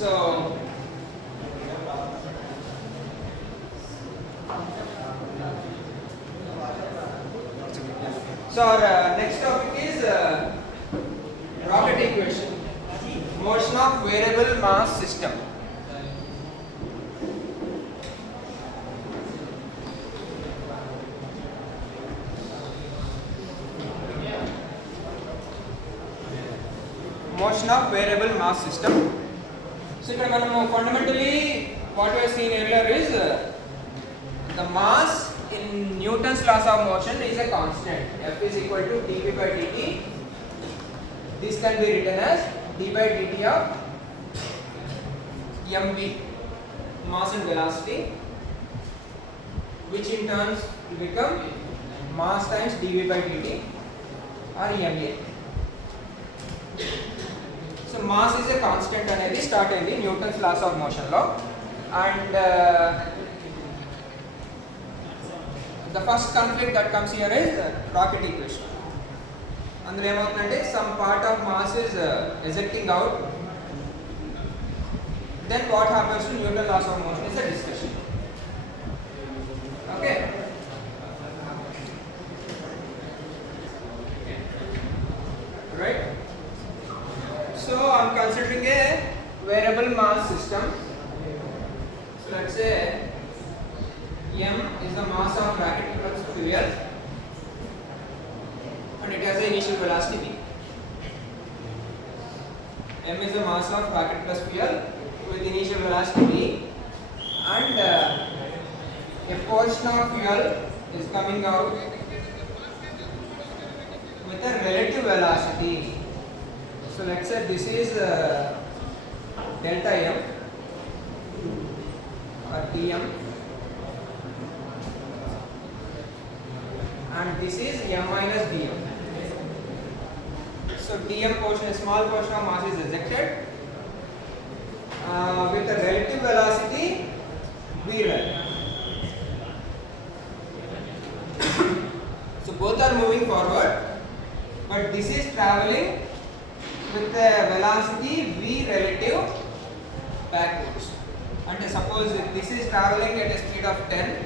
So our next topic is rocket equation, motion of variable mass system. Motion of variable mass system. So here fundamentally what we have seen earlier is the mass in Newton's laws of motion is a constant. F is equal to dv by dt. This can be written as d by dt of mv, mass and velocity, which in turn will become mass times dv by dt or ma. So mass is a constant అనేది start అయింది Newton's laws of motion లో, and the first conflict that comes here is rocket equation. అందులో ఏమవుతుందంటే some part of mass is ejecting out, then what happens to Newton laws of motion is a discussion. Okay, right? So I'm considering a variable mass system. So let's say m is the mass of rocket plus fuel and it has an initial velocity v. M is the mass of rocket plus fuel with initial velocity v, and a portion of fuel is coming out with a relative velocity. So let's say this is delta m or dm, and this is m minus dm. So dm portion, a small portion of mass is ejected with a relative velocity v1. So both are moving forward, but this is traveling with a velocity v relative backwards. And suppose if this is traveling at a speed of 10,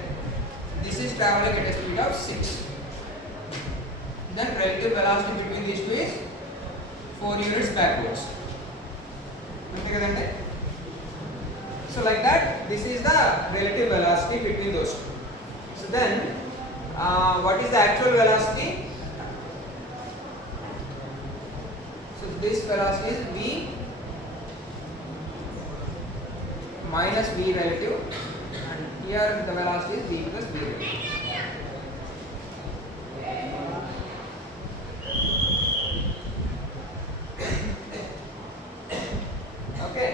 this is traveling at a speed of 6, then relative velocity between these two is 4 units backwards. So like that, this is the relative velocity between those two. So then what is the actual velocity? So this velocity is v minus v relative, and here the velocity is v plus v relative. Okay.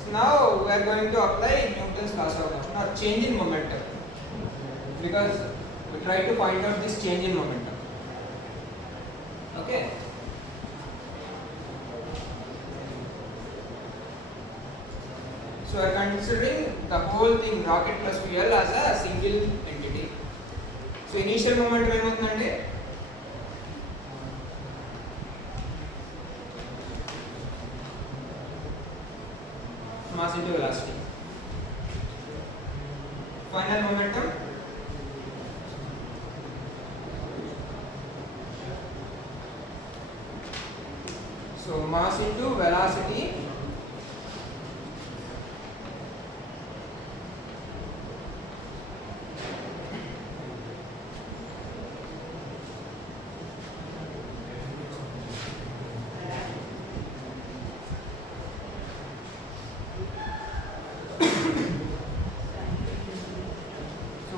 So now we are going to apply Newton's laws of motion or change in momentum, because we try to find out this change in momentum. Okay. So we are considering the whole thing, rocket plus fuel, as a single entity. So initial momentum ఏమవుతుందంటే mass into velocity. Final momentum so mass into velocity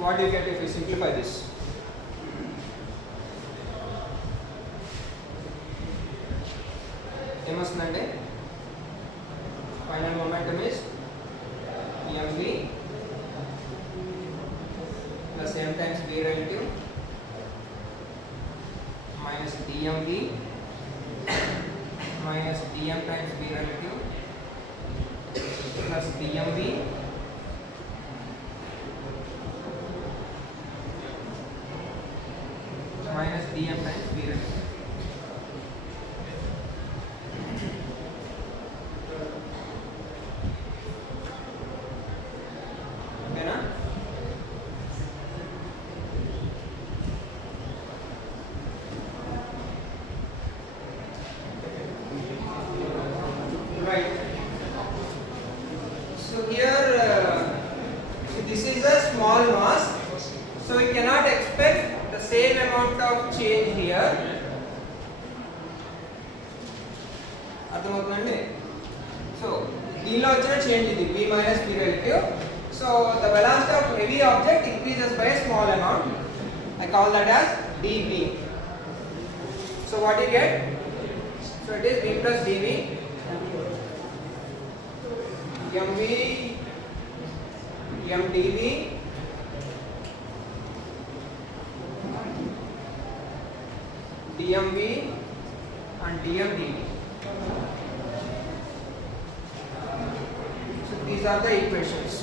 what do you get if you simplify this? ఏమొస్తుందంటే final momentum is mv plus m times v relative minus dmv minus dm times v relative plus dmv minus dm times v relative. అర్థమవుతుందండి. So దీనిలో వచ్చిన change ఇది v minus v relative. So the velocity of heavy object increases by a small amount. I call that as dv. So what you get? So it is v plus dv, mv, mdv, dmv and dmdv. So these are the equations.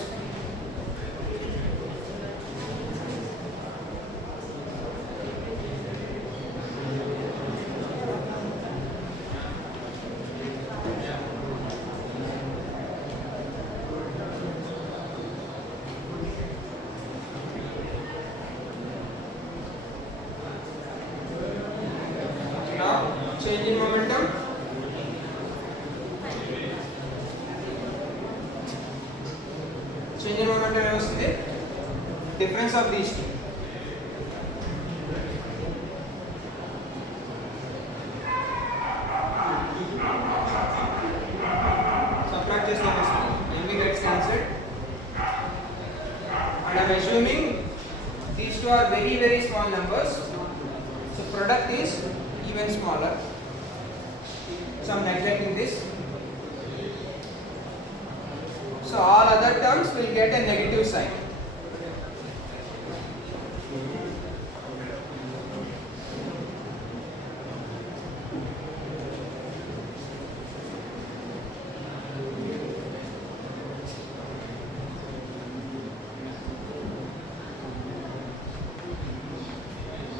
Change in momentum. Change in momentum ఏమొస్తుంది? Difference of these two. Subtract చేస్తే ఏమొస్తుంది? mv gets cancelled. And I am assuming these two are very very small numbers. So product is even smaller. So I am neglecting this. So all other terms will get a negative sign.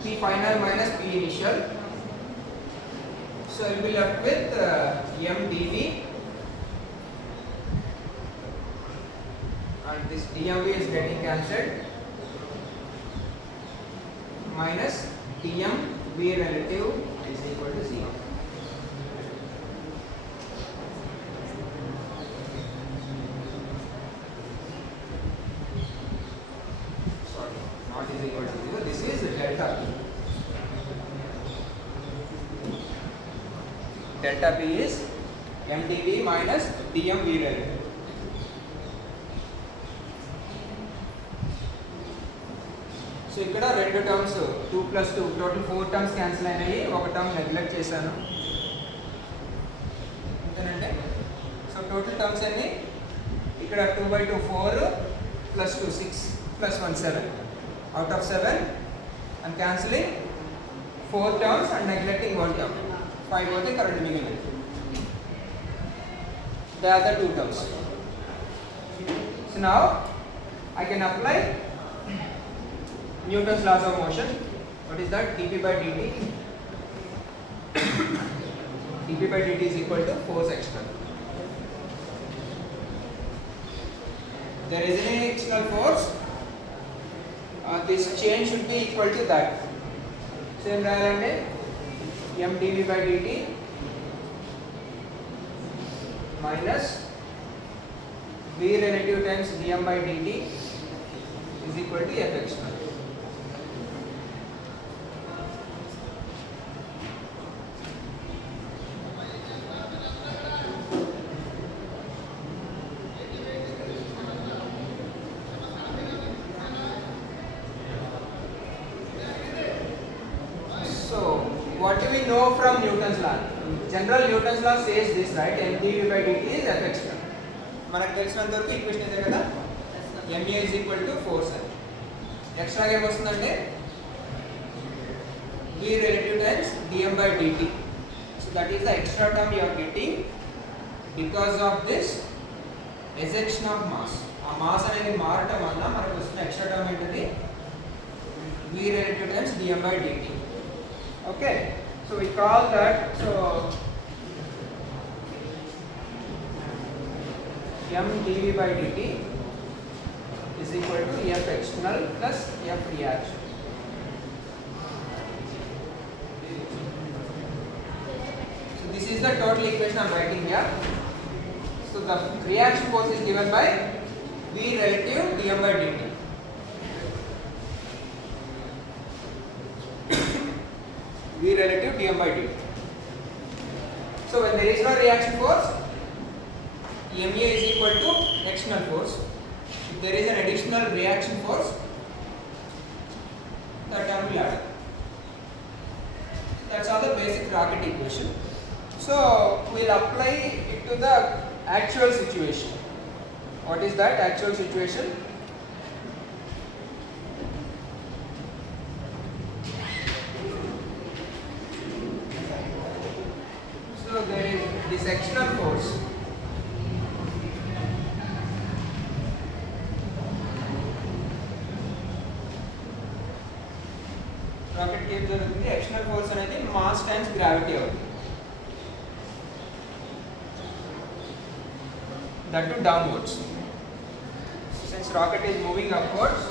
P final minus P initial. So I will be left with m dv, and this dmv is getting cancelled, minus dm v relative is equal to 0. Sorry, not is equal to 0. This is delta p. Delta p is mdv minus dmv relative. So ఇక్కడ రెండు terms 2 plus 2 total 4 terms cancel అయినాయి, ఒక term neglect చేశాను అంతేనండి. So total terms అన్ని ఇక్కడ 2/2 4 plus 2 6 plus 1 7. Out of 7 I am cancelling 4 terms and neglecting 1 term. 5 होते current मिगिलिंది. The other 2 terms. So now I can apply Newton's laws of motion. What is that? dp by dt. dp by dt is equal to force external. There is any external force. This change should be equal to that. Same రాయాలండి. m dv by dt minus v relative times dm by dt is equal to f external. So what do we know from Newton's law? General Newton's law says this, right? m dv by dt is f external. మనకు తెలిసినంత వరకు equation ఇదే కదా, ma is equal to force అని. Extra ఏం వస్తుందంటే v relative times dm by dt. So that is the extra term you are getting because of this ejection of mass. ఆ mass అనేది మారటం వల్ల మనకు వస్తున్న ఎక్స్ట్రా టర్మ్ ఏంటది? v relative times dm by dt. Okay, so we call that, so m dv by dt is equal to f external plus f reaction. So this is the total equation I am writing here. So the reaction force is given by v relative dm by dt. v relative dm by dt. So when there is no reaction force, Ma is equal to external force. If there is an additional reaction force, that term will add. That's all the basic rocket equation. So we'll apply it to the actual situation. What is that actual situation? So there is this external force. Rocket cave జరుగుతుంది external force అనేది mass times gravity అవుతుంది. That too downwards. Since rocket is moving upwards,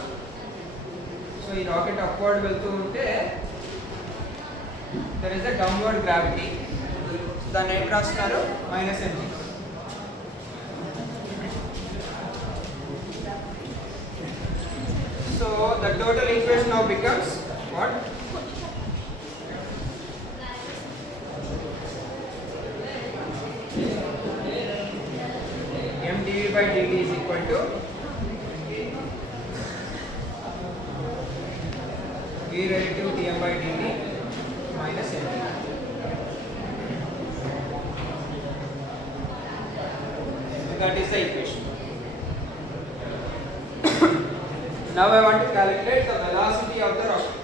so ఈ rocket upward వెళ్తూ ఉంటే there is a downward gravity. దాన్ని ఏం రాస్తున్నారు? Minus mg. So the total equation now becomes what? M dv by dt is equal to V relative dm by dt minus mg. That is the equation. Now I want to calculate the velocity of the rocket.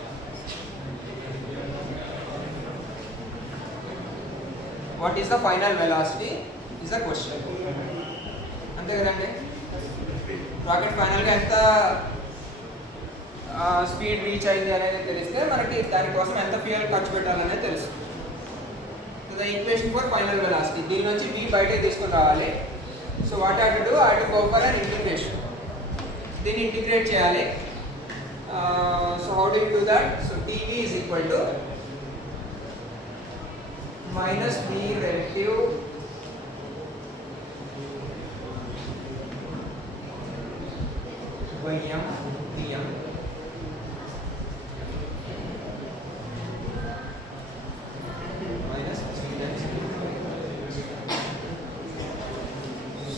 What is the final velocity is the question. అంతే కదండి, rocket ఫైనల్గా ఎంత speed reach అయింది అనేది తెలిస్తే మనకి దానికోసం ఎంత ఫ్యూయల్ ఖర్చు పెట్టాలనేది తెలుసు. The equation for final velocity, దీని నుంచి v బయటకి తీసుకొని రావాలి. So what I have to do, I have to go for an integration. దీన్ని ఇంటిగ్రేట్ చేయాలి. So how do you do that? So dv is equal to minus v relative by m dm minus g times.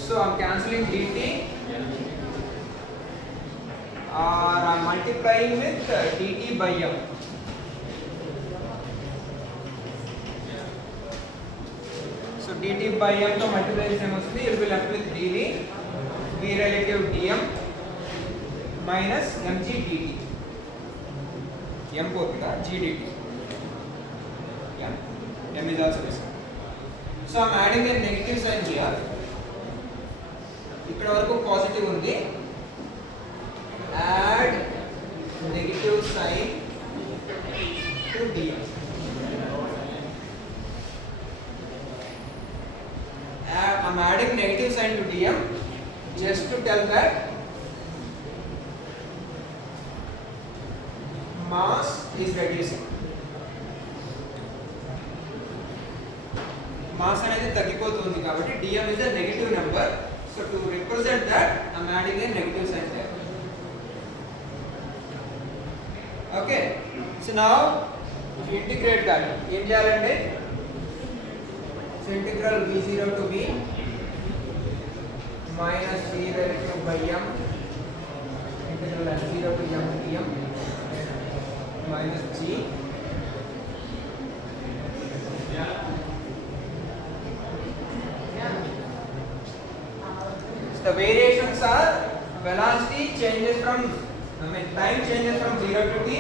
So I'm cancelling dt, or I'm multiplying with dt by m. So dt by m to multiply the same as you will be left with dv v relative dm minus mg dt. m పోతుందా? g dt. Yeah, m is also this. So I'm adding a negative sign here. ఇక్కడ వరకు positive ఉంది. Add negative sign to dm. I'm adding negative sign to dm just to tell that mass is reducing. Mass అనేది తగ్గిపోతుంది కాబట్టి dm is a negative number. So to represent that, I'm adding a negative sign there. Okay. So now if you integrate that, ఏం చేయాలంటే integral v0 to v minus v relative by m integral m0 to m dm minus g. So the variations are velocity changes from, time changes from 0 to t,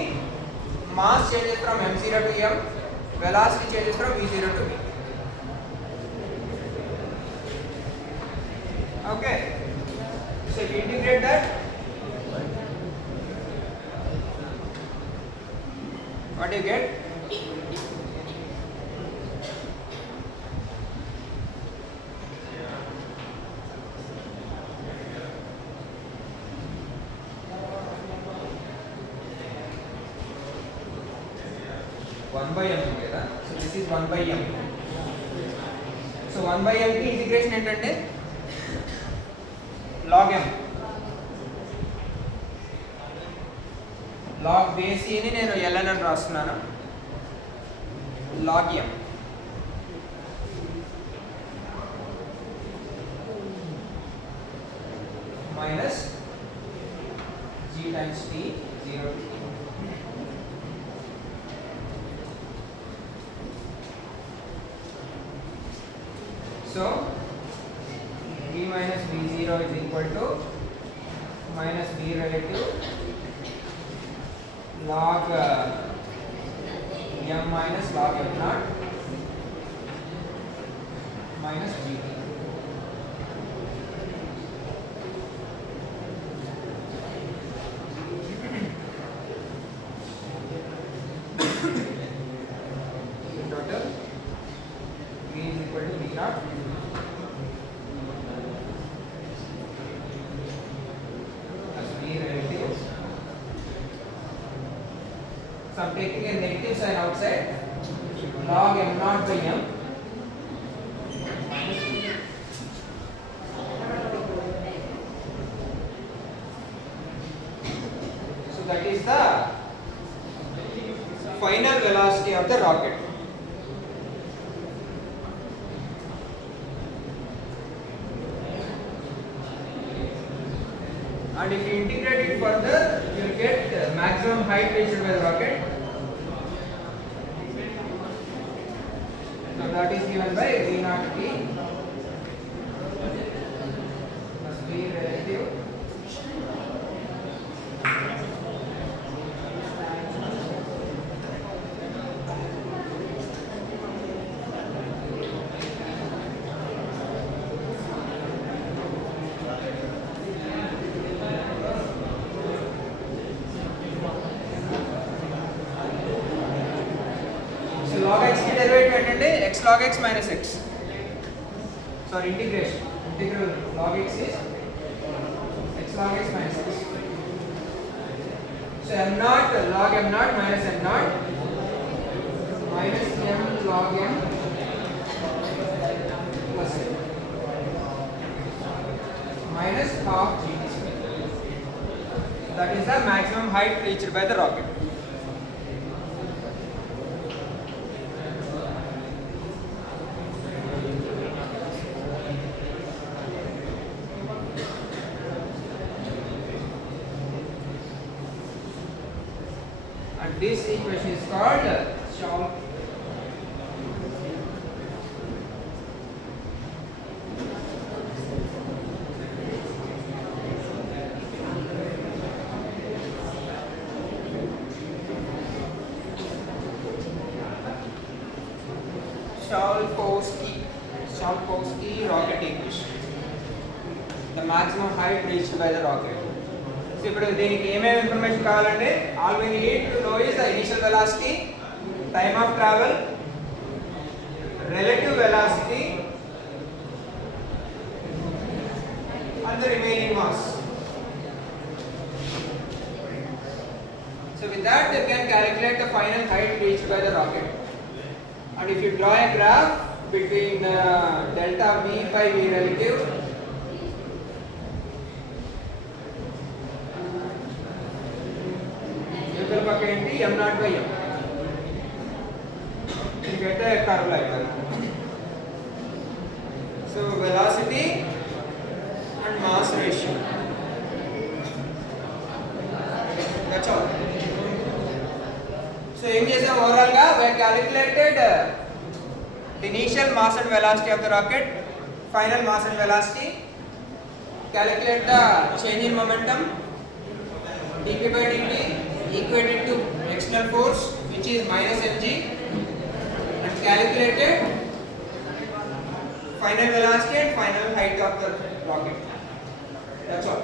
mass changes from m0 to m, velocity changes from v0 to v. Okay, so if you integrate that, what do you get? One by m, so this is 1 by m. So 1 by m ki integration ఏంటంటే log m. log base ని నేను ln అని రాస్తున్నాను. log m. minus g times t 0 to t. So v minus v0 is equal to minus v relative log m minus log m naught minus gt. Total v is equal to v naught plus v relative. So I'm taking a negative sign outside. Log m naught by m. So that is the final velocity of the rocket. And if you integrate it further, you will get maximum height reached by the rocket. So that is given by v naught t plus v relative log x की derivative ఏంటంటే x log x minus x. Sorry, integration. Integral log x is x log x minus x. So m naught log m naught minus m naught minus m log m plus m minus half gt square. That is the maximum height reached by the rocket. And this equation is called Tsiolkovski Rocket Equation. The maximum height reached by the rocket. So ఇప్పుడు దీనికి ఏమేమి information కావాలంటే all we need to know is the initial velocity, time of travel, relative velocity and the remaining mass. So with that you can calculate the final height reached by the rocket. And if you draw a graph between delta v by v relative పక్క ఏంటి m naught by m, ఇంకైతే curve like that. So velocity and mass ratio, that's all. So ఏం చేసాం overall గా we have calculated the initial mass and velocity of the rocket, final mass and velocity, calculate the change in momentum dp by dt equated to external force which is minus mg, and calculated final velocity and final height of the rocket. That's all.